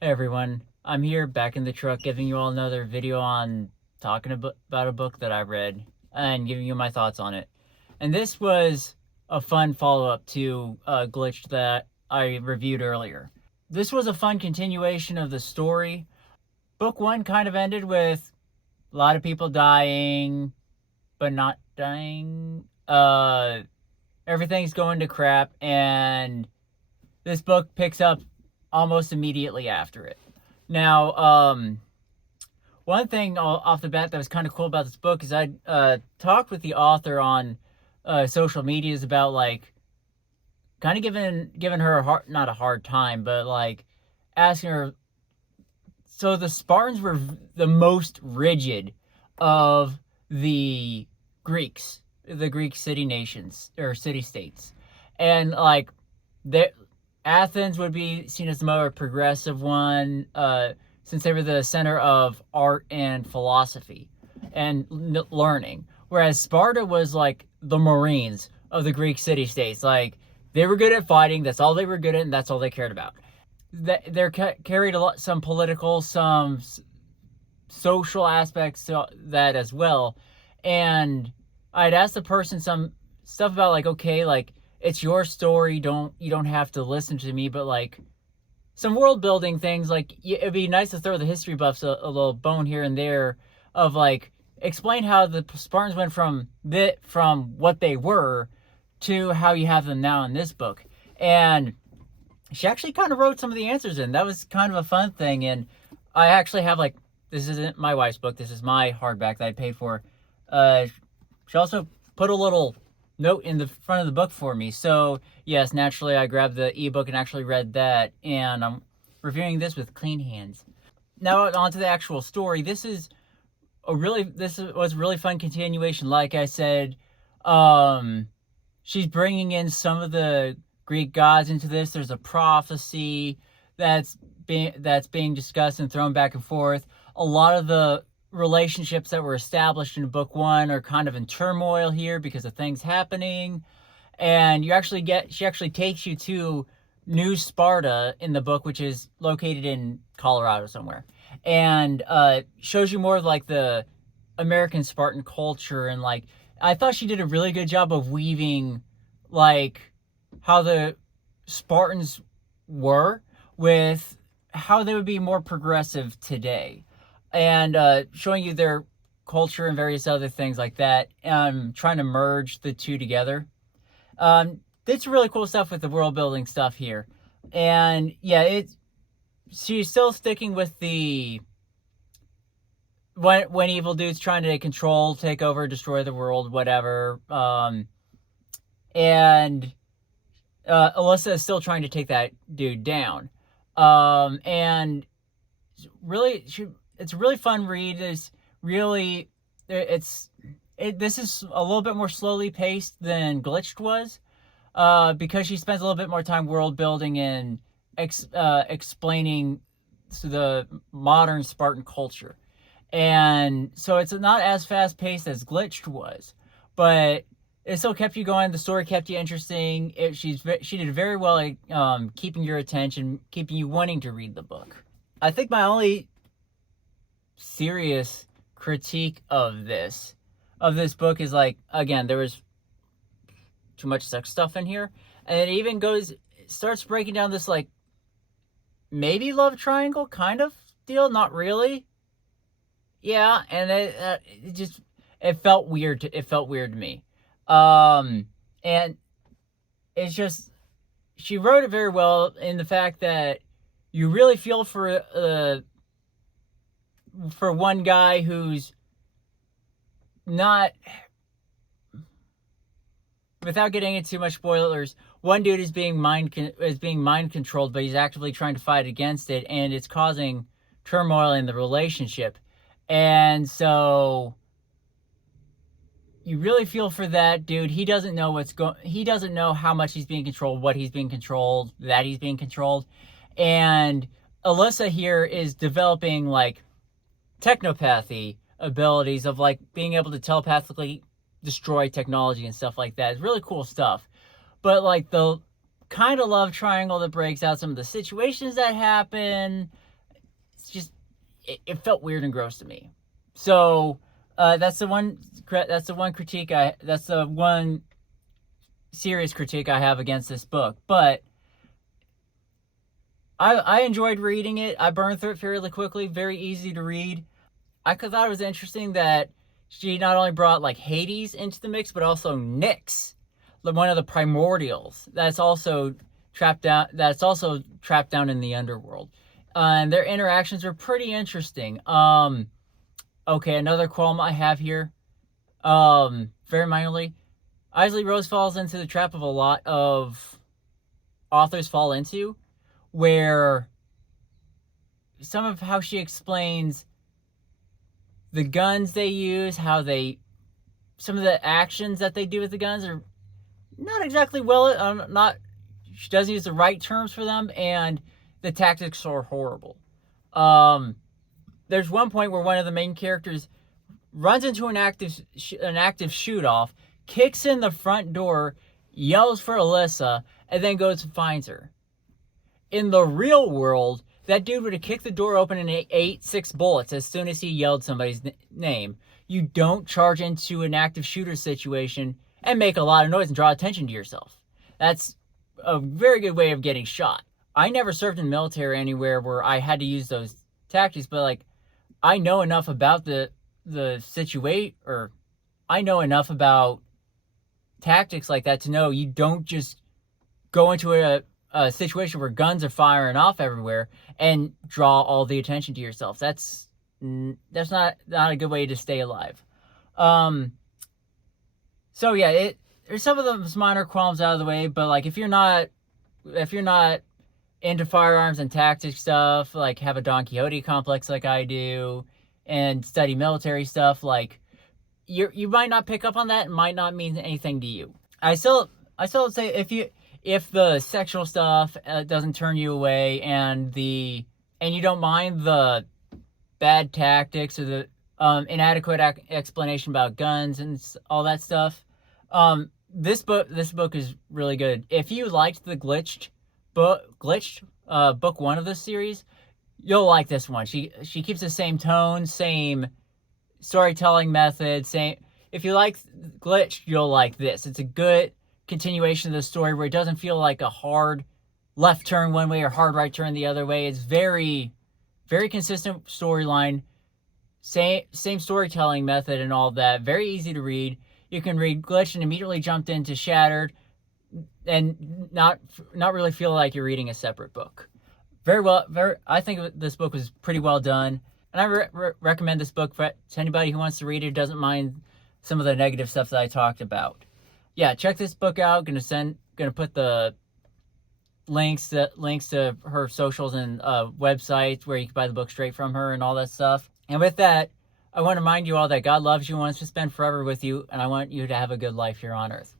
Hey everyone, I'm here back in the truck giving you all another video on talking about a book that I read and giving you my thoughts on it. And this was a fun follow-up to Glitch that I reviewed earlier. This was a fun continuation of the story. Book one kind of ended with a lot of people dying, but not dying. Everything's going to crap, and this book picks up almost immediately after it. Now, one thing off the bat that was kind of cool about this book is I talked with the author on social medias about like kind of giving her not a hard time, but like asking her. So the Spartans were the most rigid of the Greeks, the Greek city nations or city states, and like they Athens would be seen as the more progressive one, since they were the center of art and philosophy and learning. Whereas Sparta was like the Marines of the Greek city states. Like they were good at fighting. That's all they were good at, and that's all they cared about. They're carried some political, some social aspects to that as well. And I'd asked the person some stuff about like, okay, like it's your story. You don't have to listen to me, but like some world building things. Like it'd be nice to throw the history buffs a little bone here and there of like explain how the Spartans went from what they were to how you have them now in this book. And she actually kind of wrote some of the answers in. That was kind of a fun thing. And I actually have like this isn't my wife's book. This is my hardback that I paid for. Uh, she also put a little note in the front of the book for me. So yes, naturally I grabbed the ebook and actually read that, and I'm reviewing this with clean hands. Now on to the actual story. This was a really fun continuation. Like I said, she's bringing in some of the Greek gods into this. There's a prophecy that's being discussed and thrown back and forth. A lot of the relationships that were established in book one are kind of in turmoil here because of things happening. And she actually takes you to New Sparta in the book, which is located in Colorado somewhere, and shows you more of like the American Spartan culture. And like I thought she did a really good job of weaving like how the Spartans were with how they would be more progressive today, and showing you their culture and various other things like that, trying to merge the two together. Did some really cool stuff with the world building stuff here. And yeah, she's still sticking with the when evil dudes trying to take over, destroy the world, whatever. And Alyssa is still trying to take that dude down. And really, it's a really fun read. This is a little bit more slowly paced than Glitched was, because she spends a little bit more time world building and explaining the modern Spartan culture. And so it's not as fast paced as Glitched was, but it still kept you going. The story kept you interesting. She did very well at keeping your attention, keeping you wanting to read the book. I think my only serious critique of this book is like, again, there was too much sex stuff in here, and it even starts breaking down this like maybe love triangle kind of deal, not really. Yeah, and it felt weird. It felt weird to me. And it's just she wrote it very well in the fact that you really feel for one guy who's not, without getting into too much spoilers, one dude is being mind controlled, but he's actively trying to fight against it, and it's causing turmoil in the relationship. And so you really feel for that dude. He doesn't know he doesn't know how much he's being controlled, what he's being controlled, that he's being controlled. And Alyssa here is developing like technopathy abilities of like being able to telepathically destroy technology and stuff like that. It's really cool stuff. But like the kind of love triangle that breaks out, some of the situations that happen, it felt weird and gross to me. So that's the one critique that's the one serious critique I have against this book. But I enjoyed reading it. I burned through it fairly quickly, very easy to read. I thought it was interesting that she not only brought like Hades into the mix, but also Nyx, one of the primordials that's also trapped down in the underworld. And their interactions are pretty interesting. Okay, another qualm I have here, very minorly, Isley Rose falls into the trap of a lot of authors fall into, where some of how she explains the guns they use, some of the actions that they do with the guns are not exactly she doesn't use the right terms for them, and the tactics are horrible. There's one point where one of the main characters runs into an active shoot-off, kicks in the front door, yells for Alyssa, and then goes and finds her. In the real world, that dude would have kicked the door open and ate 6 bullets as soon as he yelled somebody's name. You don't charge into an active shooter situation and make a lot of noise and draw attention to yourself. That's a very good way of getting shot. I never served in the military anywhere where I had to use those tactics, but like, I know enough about the situation, or I know enough about tactics like that to know you don't just go into a situation where guns are firing off everywhere and draw all the attention to yourself. That's not a good way to stay alive. So yeah, there's some of those minor qualms out of the way, but like if you're not into firearms and tactics stuff, like have a Don Quixote complex like I do, and study military stuff, like you might not pick up on that. It might not mean anything to you. I still say if the sexual stuff doesn't turn you away, and you don't mind the bad tactics or the inadequate explanation about guns and all that stuff, this book is really good. If you liked the Glitched book 1 of this series, you'll like this one. She keeps the same tone, same storytelling method, same. If you like Glitched, you'll like this. It's a good continuation of the story where it doesn't feel like a hard left turn one way or hard right turn the other way. It's very, very consistent storyline, same storytelling method and all that. Very easy to read. You can read Glitched and immediately jump into Shattered, and not really feel like you're reading a separate book. I think this book was pretty well done, and I recommend this book to anybody who wants to read it, doesn't mind some of the negative stuff that I talked about. Yeah, check this book out. Gonna put the links to her socials and websites where you can buy the book straight from her and all that stuff. And with that, I want to remind you all that God loves you and wants to spend forever with you, and I want you to have a good life here on earth.